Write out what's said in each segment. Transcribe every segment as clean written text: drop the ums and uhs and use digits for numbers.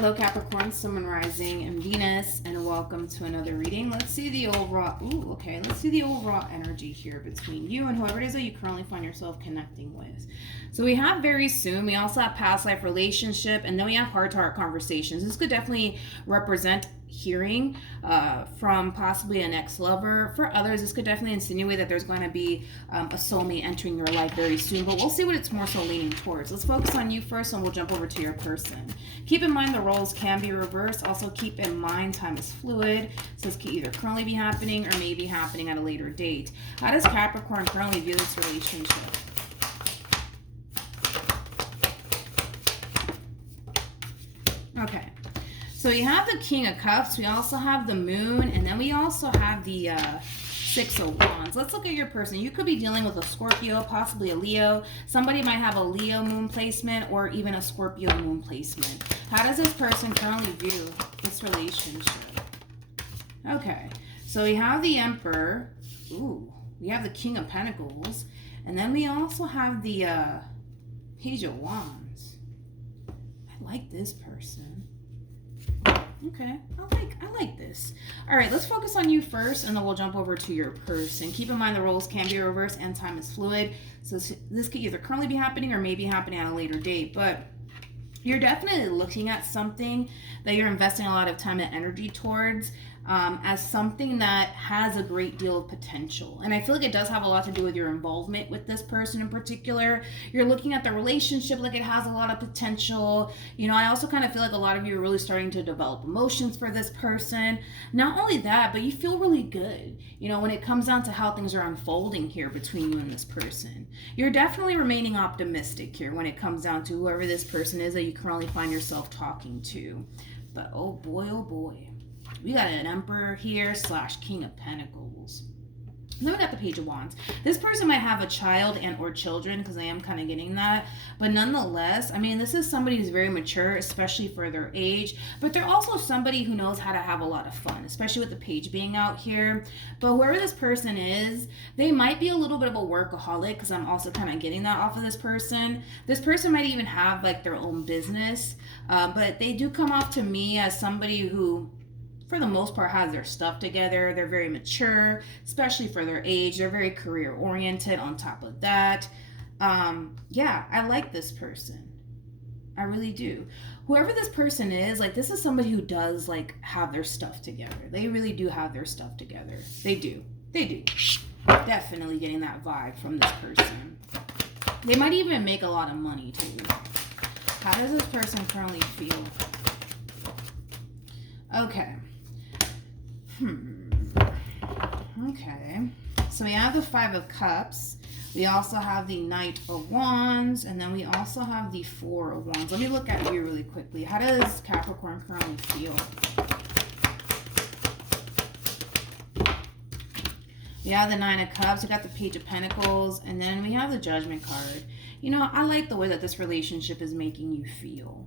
Hello Capricorn, Sun, Moon, Rising, and Venus, and welcome to another reading. Let's see the overall, let's see the overall energy here between you and whoever it is that you currently find yourself connecting with. So we have very soon, we also have past life relationship, and then we have heart-to-heart conversations. This could definitely represent hearing from possibly an ex-lover. For others, this could definitely insinuate that there's going to be a soulmate entering your life very soon, but we'll see what it's more so leaning towards. Let's focus on you first, and we'll jump over to your person. Keep in mind the roles can be reversed. Also keep in mind time is fluid, so this could either currently be happening or may be happening at a later date. How does Capricorn currently view this relationship? Okay. So we have the King of Cups, we also have the Moon, and then we also have the Six of Wands. Let's look at your person. You could be dealing with a Scorpio, possibly a Leo. Somebody might have a Leo moon placement or even a Scorpio moon placement. How does this person currently view this relationship? Okay, so we have the Emperor. Ooh, we have the King of Pentacles. And then we also have the Page of Wands. I like this person. Okay, I like this. All right, let's focus on you first, and then we'll jump over to your person. Keep in mind the roles can be reversed and time is fluid. So this could either currently be happening or may be happening at a later date. But you're definitely looking at something that you're investing a lot of time and energy towards as something that has a great deal of potential. And I feel like it does have a lot to do with your involvement with this person in particular. You're looking at the relationship like it has a lot of potential. You know, I also kind of feel like a lot of you are really starting to develop emotions for this person. Not only that, but you feel really good, you know, when it comes down to how things are unfolding here between you and this person. You're definitely remaining optimistic here when it comes down to whoever this person is that you currently find yourself talking to. But oh boy. We got an Emperor here / King of Pentacles. Then we got the Page of Wands. This person might have a child and or children, because I am kind of getting that. But nonetheless, I mean, this is somebody who's very mature, especially for their age. But they're also somebody who knows how to have a lot of fun, especially with the Page being out here. But whoever this person is, they might be a little bit of a workaholic, because I'm also kind of getting that off of this person. This person might even have like their own business. But they do come off to me as somebody who, for the most part, has their stuff together. They're very mature, especially for their age. They're very career oriented on top of that. Yeah, I like this person. I really do. Whoever this person is, like, this is somebody who does like have their stuff together. They really do have their stuff together. They do. Definitely getting that vibe from this person. They might even make a lot of money too. How does this person currently feel? Okay. Okay, so we have the Five of Cups. We also have the Knight of Wands, and then we also have the Four of Wands. Let me look at you really quickly. How does Capricorn currently feel? We have the Nine of Cups, we got the Page of Pentacles, and then we have the Judgment card. You know, I like the way that this relationship is making you feel.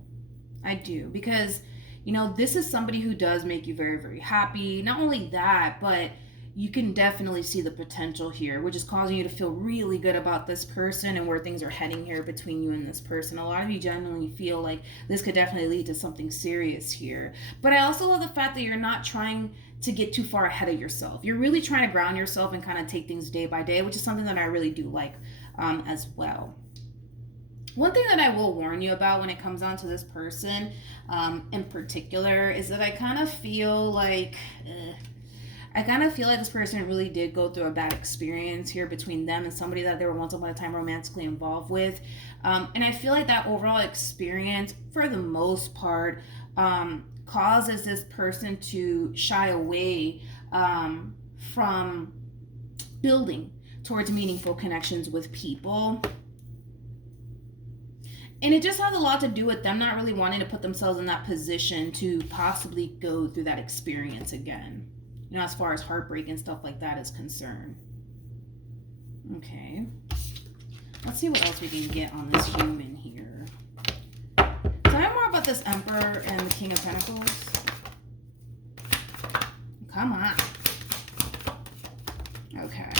I do, because you know, this is somebody who does make you very, very happy. Not only that, but you can definitely see the potential here, which is causing you to feel really good about this person and where things are heading here between you and this person. A lot of you genuinely feel like this could definitely lead to something serious here. But I also love the fact that you're not trying to get too far ahead of yourself. You're really trying to ground yourself and kind of take things day by day, which is something that I really do like as well. One thing that I will warn you about when it comes down to this person in particular is that I kind of feel like this person really did go through a bad experience here between them and somebody that they were once upon a time romantically involved with. And I feel like that overall experience, for the most part, causes this person to shy away from building towards meaningful connections with people. And it just has a lot to do with them not really wanting to put themselves in that position to possibly go through that experience again. You know, as far as heartbreak and stuff like that is concerned. Okay. Let's see what else we can get on this human here. Tell me more about this Emperor and the King of Pentacles. Come on. Okay.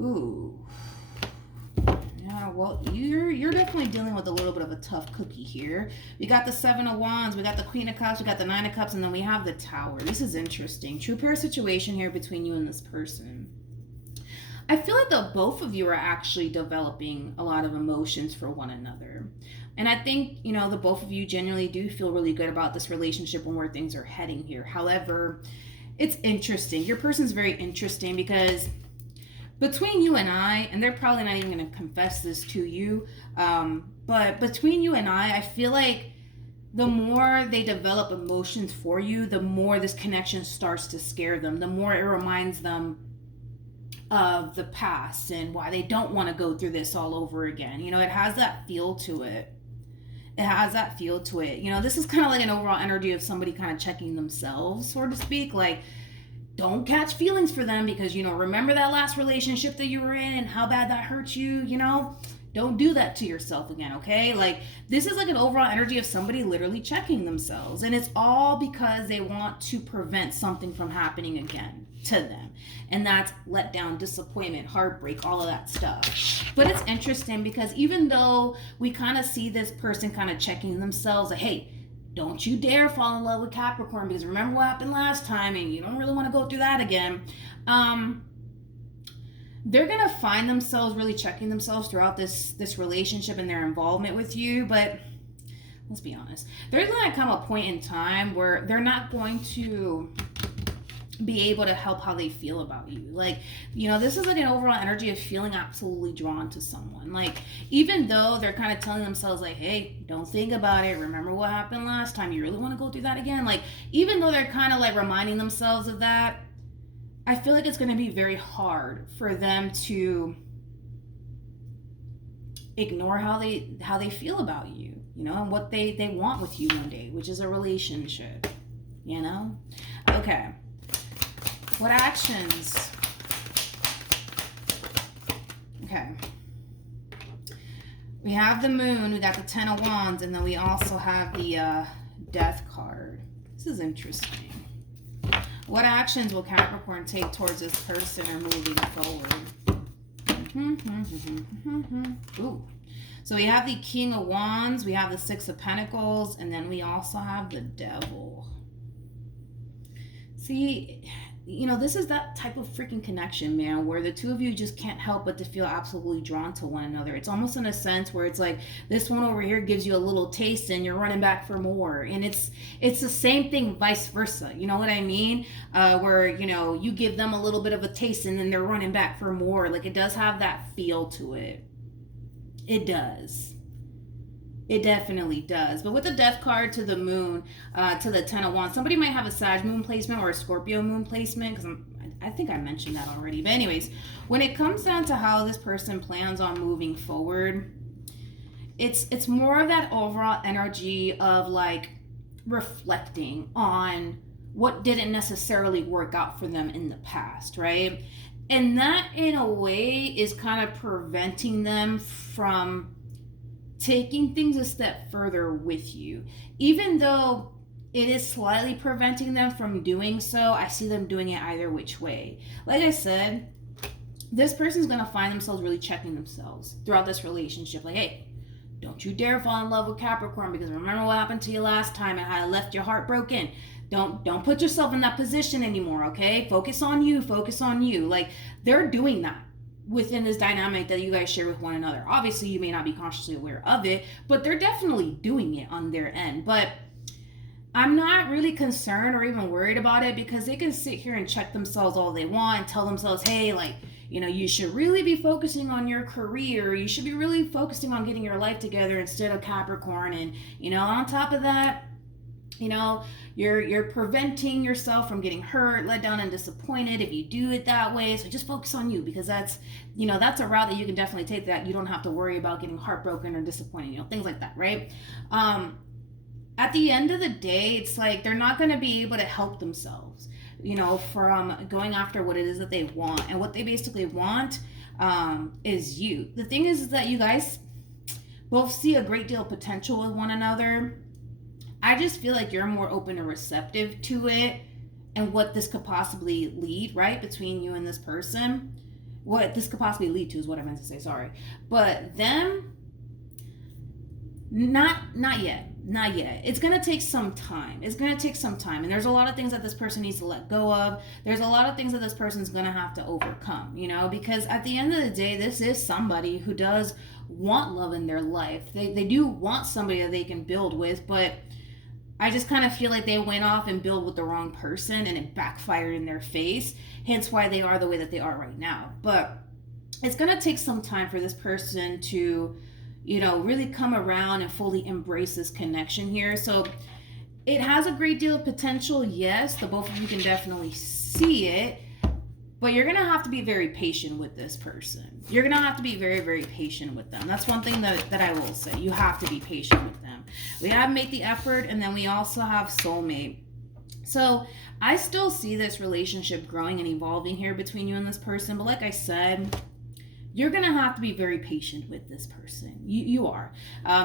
Ooh. Yeah, well, you're definitely dealing with a little bit of a tough cookie here. We got the Seven of Wands, we got the Queen of Cups, we got the Nine of Cups, and then we have the Tower. This is interesting. True pair situation here between you and this person. I feel like the both of you are actually developing a lot of emotions for one another. And I think, you know, the both of you genuinely do feel really good about this relationship and where things are heading here. However, it's interesting. Your person's very interesting because between you and I, and they're probably not even going to confess this to you, but between you and I feel like the more they develop emotions for you, the more this connection starts to scare them, the more it reminds them of the past and why they don't want to go through this all over again. You know, it has that feel to it. It has that feel to it. You know, this is kind of like an overall energy of somebody kind of checking themselves, so to speak. Like, don't catch feelings for them because, you know, remember that last relationship that you were in and how bad that hurt you, you know? Don't do that to yourself again, okay? Like, this is like an overall energy of somebody literally checking themselves. And it's all because they want to prevent something from happening again to them. And that's letdown, disappointment, heartbreak, all of that stuff. But it's interesting because even though we kind of see this person kind of checking themselves, like, hey, don't you dare fall in love with Capricorn because remember what happened last time and you don't really want to go through that again. They're going to find themselves really checking themselves throughout this relationship and their involvement with you. But let's be honest, there's going to come a point in time where they're not going to be able to help how they feel about you. Like, you know, this is like an overall energy of feeling absolutely drawn to someone. Like, even though they're kind of telling themselves like, hey, don't think about it, remember what happened last time, you really want to go through that again. Like, even though they're kind of like reminding themselves of that, I feel like it's going to be very hard for them to ignore how they feel about you, you know, and what they want with you one day, which is a relationship, you know? Okay. What actions? Okay. We have the Moon, we got the Ten of Wands, and then we also have the Death card. This is interesting. What actions will Capricorn take towards this person or moving forward? Ooh. So we have the King of Wands, we have the Six of Pentacles, and then we also have the Devil. See, you know, this is that type of freaking connection, man, where the two of you just can't help but to feel absolutely drawn to one another. It's almost in a sense where it's like this one over here gives you a little taste and you're running back for more. And it's the same thing vice versa. You know what I mean? Where, you know, you give them a little bit of a taste and then they're running back for more. Like, it does have that feel to it. It does. It definitely does. But with the Death card to the Moon, to the Ten of Wands, somebody might have a Sag Moon placement or a Scorpio Moon placement, because I think I mentioned that already. But anyways, when it comes down to how this person plans on moving forward, it's more of that overall energy of like reflecting on what didn't necessarily work out for them in the past, right? And that in a way is kind of preventing them from taking things a step further with you. Even though it is slightly preventing them from doing so, I see them doing it either which way. Like I said, this person's going to find themselves really checking themselves throughout this relationship. Like, hey, don't you dare fall in love with Capricorn because remember what happened to you last time and how it left your heart broken. Don't put yourself in that position anymore, okay? Focus on you, focus on you. Like, they're doing that within this dynamic that you guys share with one another. Obviously, you may not be consciously aware of it, but they're definitely doing it on their end. But I'm not really concerned or even worried about it because they can sit here and check themselves all they want and tell themselves, hey, like, you know, you should really be focusing on your career. You should be really focusing on getting your life together instead of Capricorn. And, you know, on top of that, you know, you're preventing yourself from getting hurt, let down, and disappointed if you do it that way. So just focus on you because that's, you know, that's a route that you can definitely take that you don't have to worry about getting heartbroken or disappointed, you know, things like that, right? At the end of the day, it's like they're not going to be able to help themselves, you know, from going after what it is that they want. And what they basically want is you. The thing is that you guys both see a great deal of potential with one another. I just feel like you're more open and receptive to it and what this could possibly lead, right, between you and this person. What this could possibly lead to is what I meant to say, sorry. But them, Not yet. Not yet. It's going to take some time. It's going to take some time. And there's a lot of things that this person needs to let go of. There's a lot of things that this person's going to have to overcome, you know, because at the end of the day, this is somebody who does want love in their life. They do want somebody that they can build with, but I just kind of feel like they went off and built with the wrong person and it backfired in their face. Hence why they are the way that they are right now. But it's going to take some time for this person to, you know, really come around and fully embrace this connection here. So it has a great deal of potential. Yes, the both of you can definitely see it. But you're going to have to be very patient with this person. You're going to have to be very, very patient with them. That's one thing that I will say. You have to be patient with them. We have Make the Effort, and then we also have Soulmate. So I still see this relationship growing and evolving here between you and this person. But like I said, you're going to have to be very patient with this person. You are.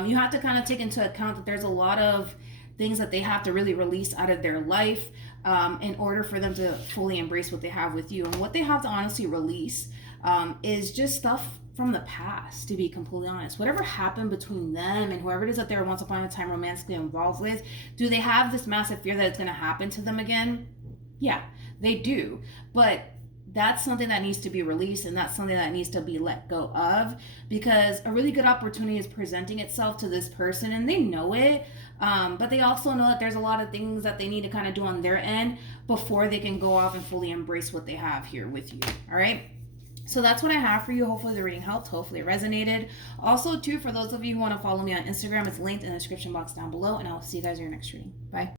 You have to kind of take into account that there's a lot of things that they have to really release out of their life in order for them to fully embrace what they have with you. And what they have to honestly release is just stuff from the past, to be completely honest. Whatever happened between them and whoever it is that they were once upon a time romantically involved with, do they have this massive fear that it's going to happen to them again? Yeah, they do. But that's something that needs to be released, and that's something that needs to be let go of, because a really good opportunity is presenting itself to this person, and they know it, but they also know that there's a lot of things that they need to kind of do on their end before they can go off and fully embrace what they have here with you. All right, so that's what I have for you. Hopefully the reading helped. Hopefully it resonated. Also, too, for those of you who want to follow me on Instagram, it's linked in the description box down below, and I'll see you guys in your next reading. Bye.